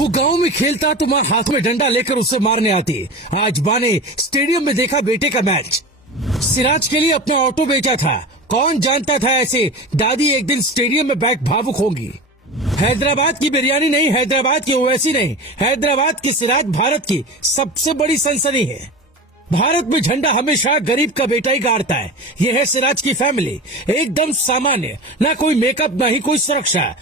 वो गांव में खेलता तो माँ हाथ में डंडा लेकर उसे मारने आती। आज माँ ने स्टेडियम में देखा बेटे का मैच। सिराज के लिए अपना ऑटो बेचा था। कौन जानता था ऐसे दादी एक दिन स्टेडियम में बैठ भावुक होंगी। हैदराबाद की बिरयानी नहीं, हैदराबाद की ओवैसी नहीं, हैदराबाद की सिराज भारत की सबसे बड़ी सनसनी है। भारत में झंडा हमेशा गरीब का बेटा ही गाड़ता है। यह है सिराज की फैमिली, एकदम सामान्य, ना कोई मेकअप ना ही कोई सुरक्षा।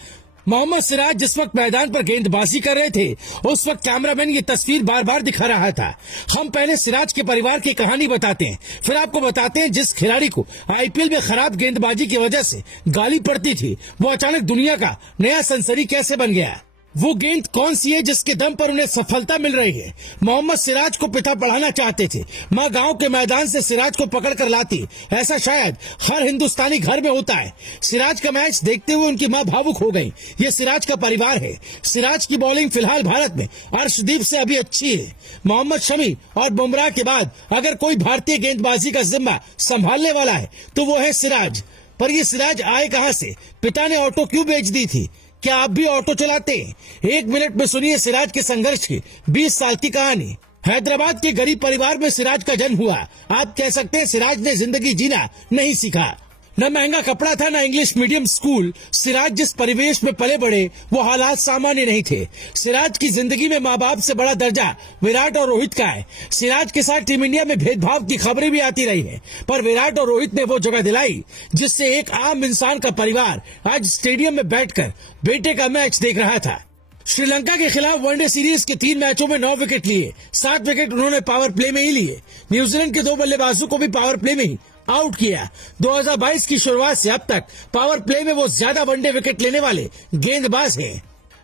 मोहम्मद सिराज जिस वक्त मैदान पर गेंदबाजी कर रहे थे उस वक्त कैमरामैन ये तस्वीर बार बार दिखा रहा था। हम पहले सिराज के परिवार की कहानी बताते हैं, फिर आपको बताते हैं जिस खिलाड़ी को आईपीएल में खराब गेंदबाजी की वजह से गाली पड़ती थी वो अचानक दुनिया का नया सनसनी कैसे बन गया। वो गेंद कौन सी है जिसके दम पर उन्हें सफलता मिल रही है। मोहम्मद सिराज को पिता पढ़ाना चाहते थे। माँ गांव के मैदान से सिराज को पकड़ कर लाती। ऐसा शायद हर हिंदुस्तानी घर में होता है। सिराज का मैच देखते हुए उनकी माँ भावुक हो गई। ये सिराज का परिवार है। सिराज की बॉलिंग फिलहाल भारत में अर्शदीप से अभी अच्छी है। मोहम्मद शमी और बुमराह के बाद अगर कोई भारतीय गेंदबाजी का जिम्मा संभालने वाला है तो वो है सिराज। पर ये सिराज आए कहाँ से? पिता ने ऑटो क्यों बेच दी थी? क्या आप भी ऑटो चलाते हैं? 1 मिनट में सुनिए सिराज के संघर्ष की 20 साल की कहानी। हैदराबाद के गरीब परिवार में सिराज का जन्म हुआ। आप कह सकते हैं सिराज ने जिंदगी जीना नहीं सीखा। न महंगा कपड़ा था, न इंग्लिश मीडियम स्कूल। सिराज जिस परिवेश में पले बड़े वो हालात सामान्य नहीं थे। सिराज की जिंदगी में माँ बाप से बड़ा दर्जा विराट और रोहित का है। सिराज के साथ टीम इंडिया में भेदभाव की खबरें भी आती रही है, पर विराट और रोहित ने वो जगह दिलाई जिससे एक आम इंसान का परिवार आज स्टेडियम में बैठकर बेटे का मैच देख रहा था। श्रीलंका के खिलाफ वनडे सीरीज के 3 मैचों में 9 विकेट लिए। 7 विकेट उन्होंने पावर प्ले में ही लिए। न्यूजीलैंड के 2 बल्लेबाजों को भी पावर प्ले में ही आउट किया। 2022 की शुरुआत से अब तक पावर प्ले में वो ज्यादा वनडे विकेट लेने वाले गेंदबाज हैं।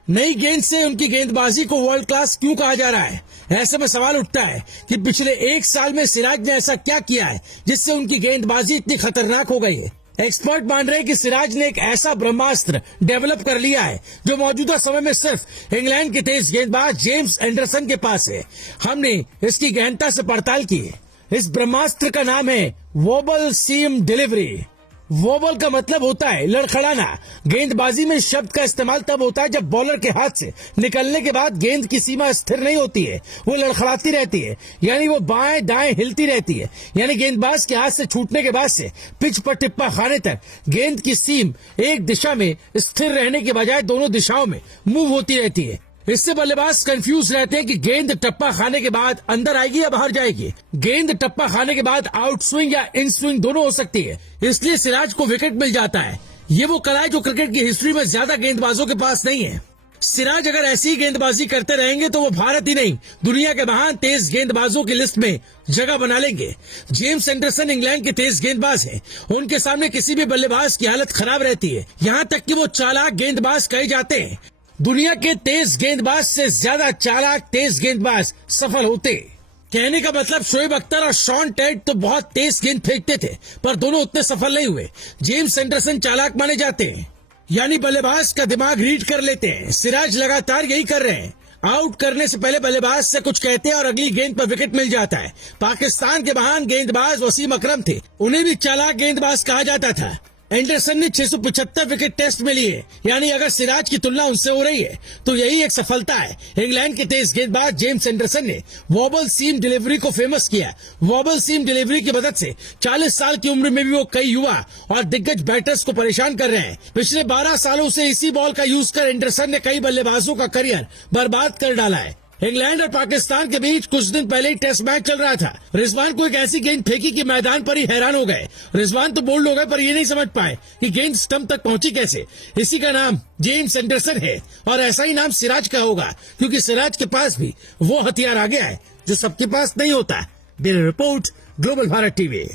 नई गेंद से उनकी गेंदबाजी को वर्ल्ड क्लास क्यों कहा जा रहा है? ऐसे में सवाल उठता है कि पिछले 1 साल में सिराज ने ऐसा क्या किया है जिससे उनकी गेंदबाजी इतनी खतरनाक हो गई है। एक्सपर्ट मान रहे हैं कि सिराज ने एक ऐसा ब्रह्मास्त्र डेवलप कर लिया है जो मौजूदा समय में सिर्फ इंग्लैंड के तेज गेंदबाज जेम्स एंडरसन के पास है। हमने इसकी गहनता से पड़ताल की है। इस ब्रह्मास्त्र का नाम है वोबल सीम डिलीवरी। वोबल का मतलब होता है लड़खड़ाना। गेंदबाजी में शब्द का इस्तेमाल तब होता है जब बॉलर के हाथ से निकलने के बाद गेंद की सीमा स्थिर नहीं होती है, वो लड़खड़ाती रहती है, यानी वो बाएं दाएं हिलती रहती है। यानी गेंदबाज के हाथ से छूटने के बाद से पिच पर टिप्पा खाने तक गेंद की सीम एक दिशा में स्थिर रहने के बजाय दोनों दिशाओं में मूव होती रहती है। इससे बल्लेबाज कंफ्यूज रहते हैं कि गेंद टप्पा खाने के बाद अंदर आएगी या बाहर जाएगी। गेंद टप्पा खाने के बाद आउट स्विंग या इन स्विंग दोनों हो सकती है, इसलिए सिराज को विकेट मिल जाता है। ये वो कला है जो क्रिकेट की हिस्ट्री में ज्यादा गेंदबाजों के पास नहीं है। सिराज अगर ऐसी ही गेंदबाजी करते रहेंगे तो वो भारत ही नहीं दुनिया के महान तेज गेंदबाजों की लिस्ट में जगह बना लेंगे। जेम्स एंडरसन इंग्लैंड के तेज गेंदबाज हैं। उनके सामने किसी भी बल्लेबाज की हालत खराब रहती है, यहाँ तक कि वो चालाक गेंदबाज कहे जाते हैं। दुनिया के तेज गेंदबाज से ज्यादा चालाक तेज गेंदबाज सफल होते। कहने का मतलब शोएब अख्तर और शॉन टेट तो बहुत तेज गेंद फेंकते थे पर दोनों उतने सफल नहीं हुए। जेम्स एंडरसन चालाक माने जाते हैं, यानी बल्लेबाज का दिमाग रीड कर लेते हैं। सिराज लगातार यही कर रहे हैं। आउट करने से पहले बल्लेबाज से कुछ कहते हैं और अगली गेंद पर विकेट मिल जाता है। पाकिस्तान के महान गेंदबाज वसीम अकरम थे, उन्हें भी चालाक गेंदबाज कहा जाता था। एंडरसन ने 675 विकेट टेस्ट में लिए, यानी अगर सिराज की तुलना उनसे हो रही है तो यही एक सफलता है। इंग्लैंड के तेज गेंदबाज जेम्स एंडरसन ने वॉबल सीम डिलीवरी को फेमस किया। वॉबल सीम डिलीवरी की मदद से 40 साल की उम्र में भी वो कई युवा और दिग्गज बैटर्स को परेशान कर रहे हैं। पिछले 12 सालों से इसी बॉल का यूज कर एंडरसन ने कई बल्लेबाजों का करियर बर्बाद कर डाला है। इंग्लैंड और पाकिस्तान के बीच कुछ दिन पहले ही टेस्ट मैच चल रहा था। रिजवान को एक ऐसी गेंद फेंकी कि मैदान पर ही हैरान हो गए। रिजवान तो बोल्ड हो गए पर ये नहीं समझ पाए कि गेंद स्टंप तक पहुंची कैसे। इसी का नाम जेम्स एंडरसन है और ऐसा ही नाम सिराज का होगा क्योंकि सिराज के पास भी वो हथियार आ गया है जो सबके पास नहीं होता। Bureau report, global Bharat TV.